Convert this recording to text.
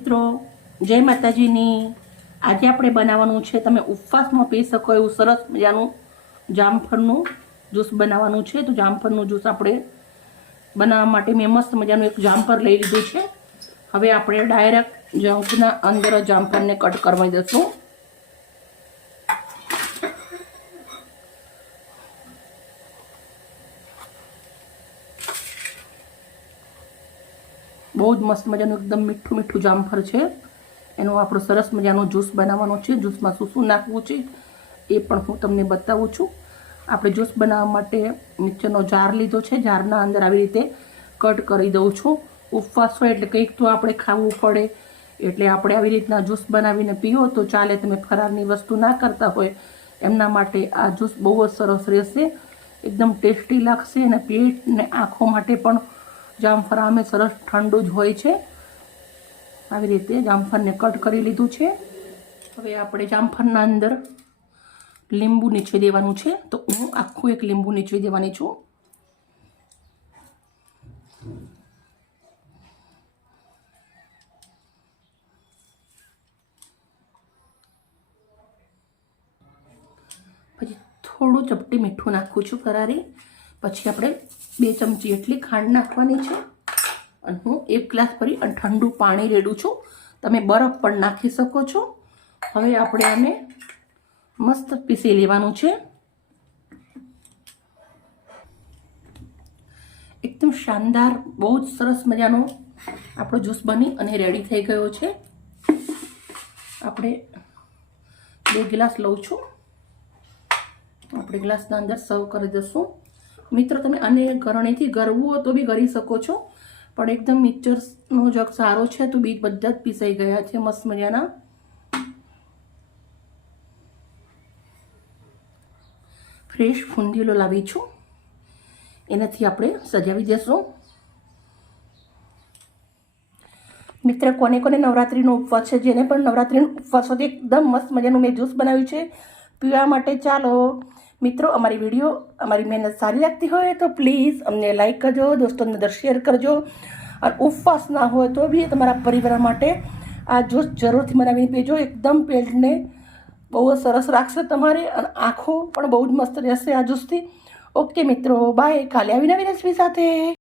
મિત્રો, જય માતાજીની। આજે આપણે બનાવવાનું છે, તમે ઉપવાસમાં પી શકો એવું સરસ મજાનું જામફળનું જ્યુસ બનાવવાનું છે। તો જામફળનું જ્યુસ આપણે બનાવવા માટે મેં મસ્ત મજાનું એક જામફળ લઈ લીધું છે। હવે આપણે ડાયરેક્ટ જંકના અંદર જામફળને કટ કરવા દઈશું। बहुत मस्त मजाનું एकदम मीठું मीठું જામફળ છે। એનો આપણો સરસ મજાનો જ્યુસ બનાવવાનો છે। જ્યુસમાં શું શું નાખવું છે એ પણ હું તમને બતાવું છું। આપણે જ્યુસ બનાવવા માટે નીચેનો જાર લીધો છે। જારના અંદર આવી રીતે કટ કરી દઉં છું। ઉપવાસ હોય એટલે કંઈક તો આપણે ખાવું પડે, એટલે આપણે આવી રીતના જ્યુસ બનાવીને પીઓ તો ચાલે। તમે ફરાળની વસ્તુ ના કરતા હોય એમના માટે આ જ્યુસ બહુ જ સરસ રહેશે, એકદમ ટેસ્ટી લાગશે અને પેટ ને આંખો માટે પણ જામફળ આમે સરસ ઠંડુ જ હોય છે। આવી રીતે જામફળને કટ કરી લીધું છે। હવે આપણે જામફળના અંદર લીંબુ નીચવી દેવાનું છે। તો હું આખું એક લીંબુ નીચવી દેવાની છું। પછી થોડું ચપટી મીઠું નાખું છું ફરારી। પછી આપણે 2 ચમચી એટલી ખાંડ નાખવાની છે અને હું 1 ગ્લાસ ભરી અને ઠંડુ પાણી રેડું છું। તમે બરફ પણ નાખી શકો છો। હવે આપણે આને મસ્ત પીસી લેવાનું છે। એકદમ શાનદાર, બહુ જ સરસ મજાનો આપણો જ્યુસ બની અને રેડી થઈ ગયો છે। આપણે 2 ગ્લાસ લઉં છું, આપણે ગ્લાસના અંદર સર્વ કરી દઈશું। મિત્રો, તમે આને ગરણીથી ગરવું હોય તો બી ગળી શકો છો, પણ એકદમ મિક્સરનો જગ સારો છે તો બી બધા જ પીસાઈ ગયા છે મસ્ત મજાના। ફ્રેશ ફુંદીલો લાવી છું, એનાથી આપણે સજાવી દેશું। મિત્ર, કોને કોને નવરાત્રિનો ઉપવાસ છે, જેને પણ નવરાત્રિનો ઉપવાસ હોય એકદમ મસ્ત મજાનું મેં જ્યુસ બનાવ્યું છે પીવા માટે। ચાલો મિત્રો, અમારી વિડીયો, અમારી મહેનત સારી લાગતી હોય તો પ્લીઝ અમને લાઈક કરજો, દોસ્તોને અંદર શેર કરજો। અને ઉપવાસ ના હોય તો બી તમારા પરિવાર માટે આ જ્યુસ જરૂરથી બનાવીને પીજો। એકદમ પેટને બહુ જ સરસ રાખશે તમારે અને આંખો પણ બહુ જ મસ્ત રહેશે આ જ્યુસથી। ઓકે મિત્રો, બાય, કાલે આવી નવી રેસીપી સાથે।